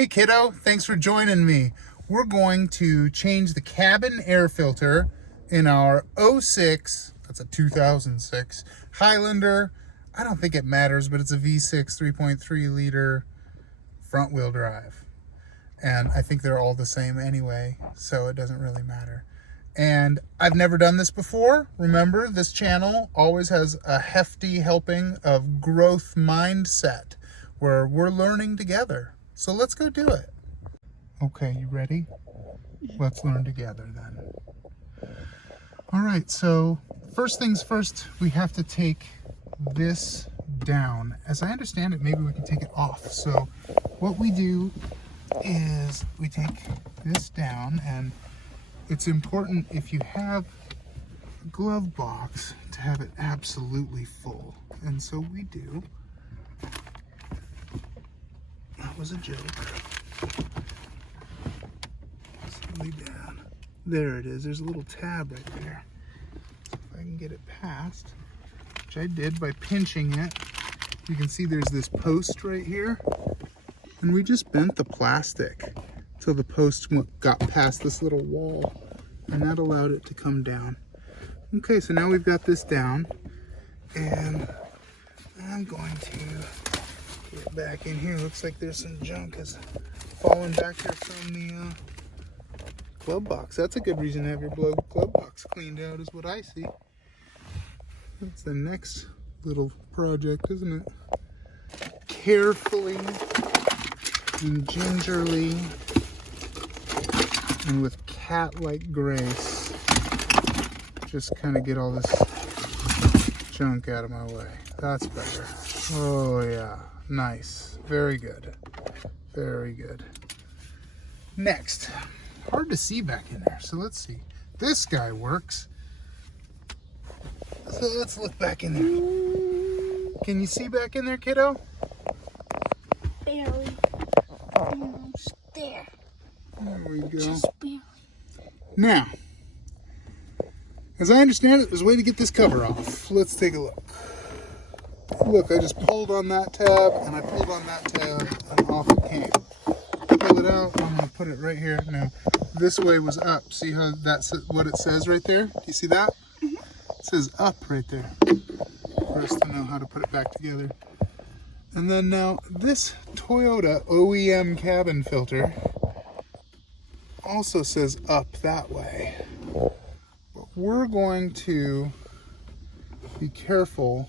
Hey kiddo, thanks for joining me. We're going to change the cabin air filter in our 06, that's a 2006, Highlander. I don't think it matters, but it's a V6 3.3 liter front wheel drive. And I think they're all the same anyway, so it doesn't really matter. And I've never done this before. Remember, this channel always has a hefty helping of growth mindset where we're learning together. So let's go do it. Okay, you ready? Let's learn together then. All right, so first things first, we have to take this down. As I understand it, maybe we can take it off. So what we do is we take this down, and it's important if you have a glove box to have it absolutely full. And so we do. That was a joke. Slowly down. There it is. There's a little tab right there. So if I can get it past, which I did by pinching it, you can see there's this post right here. And we just bent the plastic till the post got past this little wall, and that allowed it to come down. Okay, so now we've got this down, and I'm going to get back in here. Looks like there's some junk has fallen back here from the glove box. That's a good reason to have your glove box cleaned out, is what I see. That's the next little project, isn't it? Carefully and gingerly and with cat-like grace, just kind of get all this junk out of my way. That's better. Oh yeah, nice. Very good. Very good. Next, hard to see back in there, so let's see. This guy works. So let's look back in there. Can you see back in there, kiddo? Barely. Almost there. There we go. Just barely. Now, as I understand it, there's a way to get this cover off. Let's take a look. Look, I just pulled on that tab, and I pulled on that tab, and off it came. Pull it out, I'm going to put it right here. Now, this way was up. See how that's what it says right there? Do you see that? Mm-hmm. It says up right there. For us to know how to put it back together. And then now, this Toyota OEM cabin filter also says up that way. But we're going to be careful,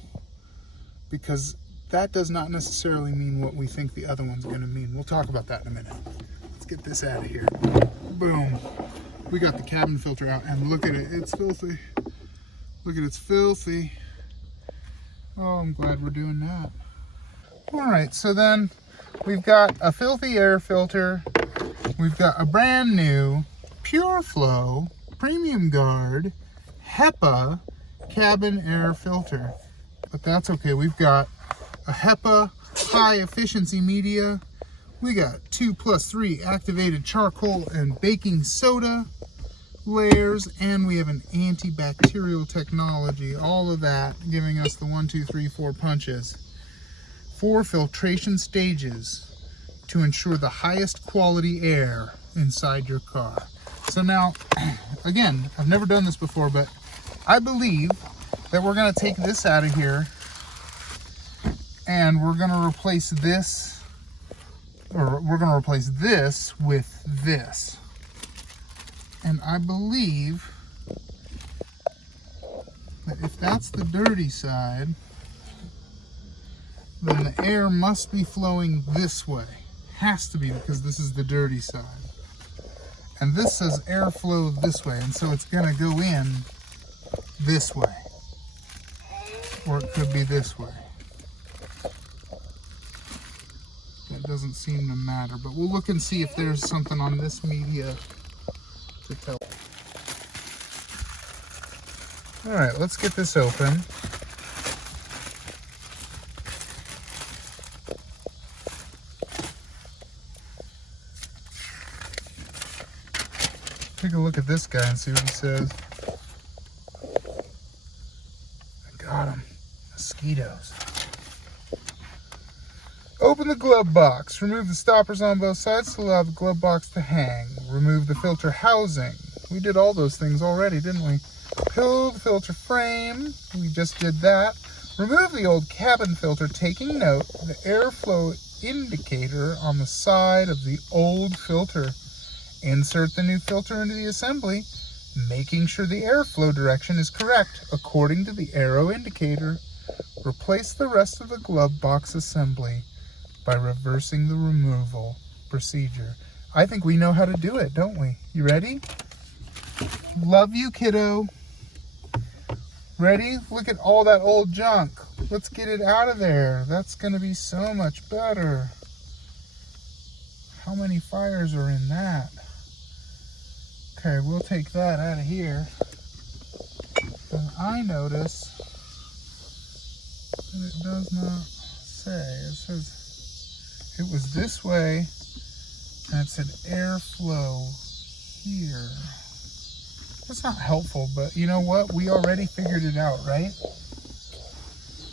because that does not necessarily mean what we think the other one's going to mean. We'll talk about that in a minute. Let's get this out of here. Boom. We got the cabin filter out, and look at it. It's filthy. Look at it. It's filthy. Oh, I'm glad we're doing that. All right, so then we've got a filthy air filter. We've got a brand new Pure Flow Premium Guard HEPA cabin air filter. But that's okay. We've got a HEPA high efficiency media. We got 2+3 activated charcoal and baking soda layers, and we have an antibacterial technology. All of that giving us the 1, 2, 3, 4 punches. 4 filtration stages to ensure the highest quality air inside your car. So now, again, I've never done this before, but I believe that we're going to take this out of here, and we're going to replace this, or we're going to replace this with this. And I believe that if that's the dirty side, then the air must be flowing this way. Has to be, because this is the dirty side. And this says airflow this way, and so it's going to go in this way. Or it could be this way. That doesn't seem to matter, but we'll look and see if there's something on this media to tell. All right, let's get this open. Take a look at this guy and see what he says. I got him. Mosquitoes. Open the glove box. Remove the stoppers on both sides to allow the glove box to hang. Remove the filter housing. We did all those things already, didn't we? Peel the filter frame. We just did that. Remove the old cabin filter, taking note of the airflow indicator on the side of the old filter. Insert the new filter into the assembly, making sure the airflow direction is correct according to the arrow indicator. Replace the rest of the glove box assembly by reversing the removal procedure. I think we know how to do it, don't we? You ready? Love you, kiddo. Ready? Look at all that old junk. Let's get it out of there. That's going to be so much better. How many fires are in that? Okay, we'll take that out of here. And I notice that it does not say. It says it was this way, and it said airflow here. That's not helpful, but you know what? We already figured it out, right?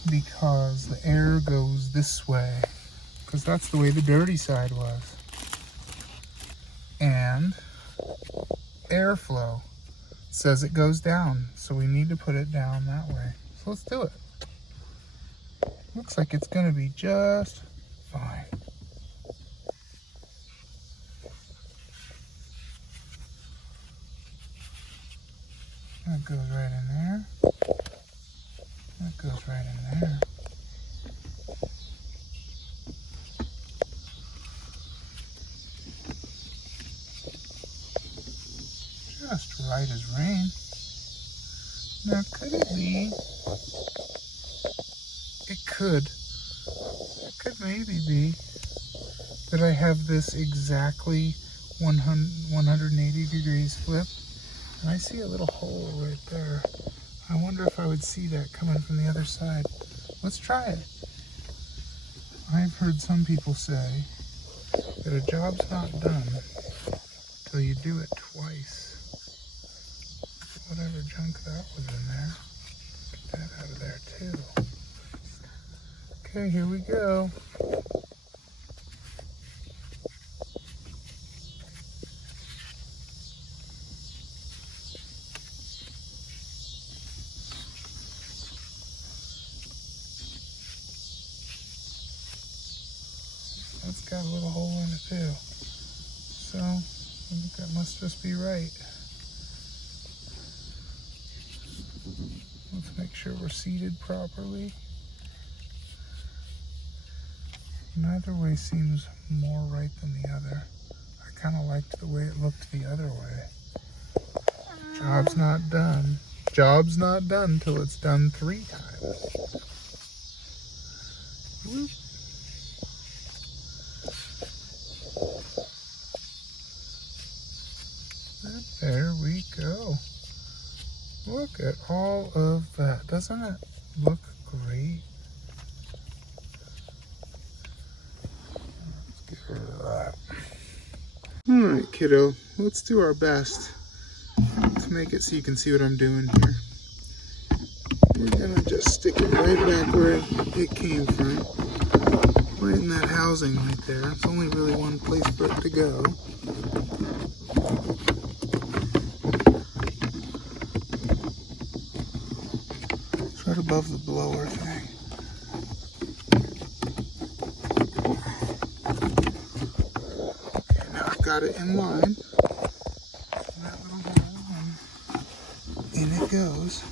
Because the air goes this way, because that's the way the dirty side was. And airflow says it goes down, so we need to put it down that way. So let's do it. Looks like it's going to be just fine. That goes right in there. That goes right in there. Just right as rain. Now, could it be? It could maybe be that I have this exactly 180 degrees flipped. And I see a little hole right there. I wonder if I would see that coming from the other side. Let's try it. I've heard some people say that a job's not done till you do it twice. Whatever junk that was in there, get that out of there too. Okay, here we go. That's got a little hole in it too. So, I think that must just be right. Let's make sure we're seated properly. Neither way seems more right than the other. I kind of liked the way it looked the other way. Job's not done. Job's not done till it's done 3 times. Whoop. And there we go. Look at all of that. Doesn't it look great? Let's get rid of that. Alright, kiddo. Let's do our best to make it so you can see what I'm doing here. We're going to just stick it right back where it came from. Right in that housing right there. It's only really one place for it to go. Right above the blower thing. Okay, now I've got it in line. That little hole, and in it goes.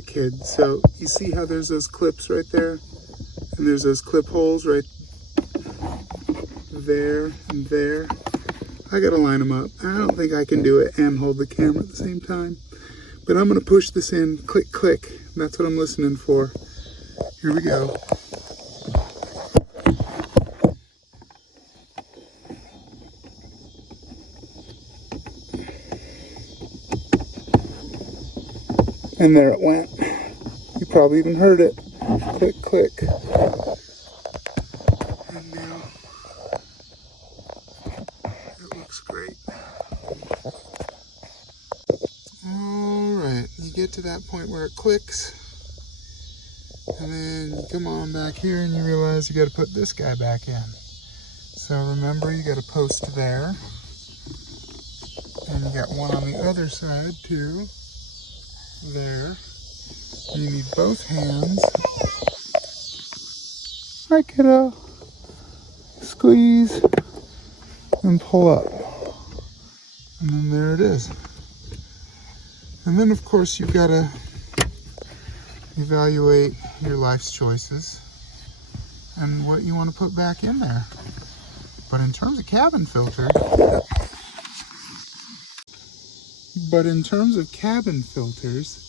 it, kid. So you see how there's those clips right there? And there's those clip holes right there and there. I gotta line them up. I don't think I can do it and hold the camera at the same time. But I'm gonna push this in, click, click. That's what I'm listening for. Here we go. And there it went. You probably even heard it. Click, click. And now it looks great. Alright, you get to that point where it clicks. And then you come on back here and you realize you got to put this guy back in. So remember, you got a post there. And you got one on the other side too. There. You need both hands. Right, kiddo. Squeeze and pull up. And then there it is. And then of course you've got to evaluate your life's choices and what you want to put back in there. But in terms of cabin filters,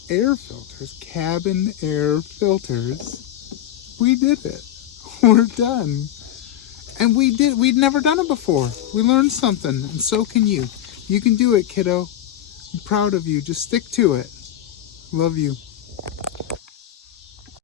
air filters, cabin air filters, we did it. We're done. And we'd never done it before. We learned something, and so can you. You can do it, kiddo. I'm proud of you. Just stick to it. Love you.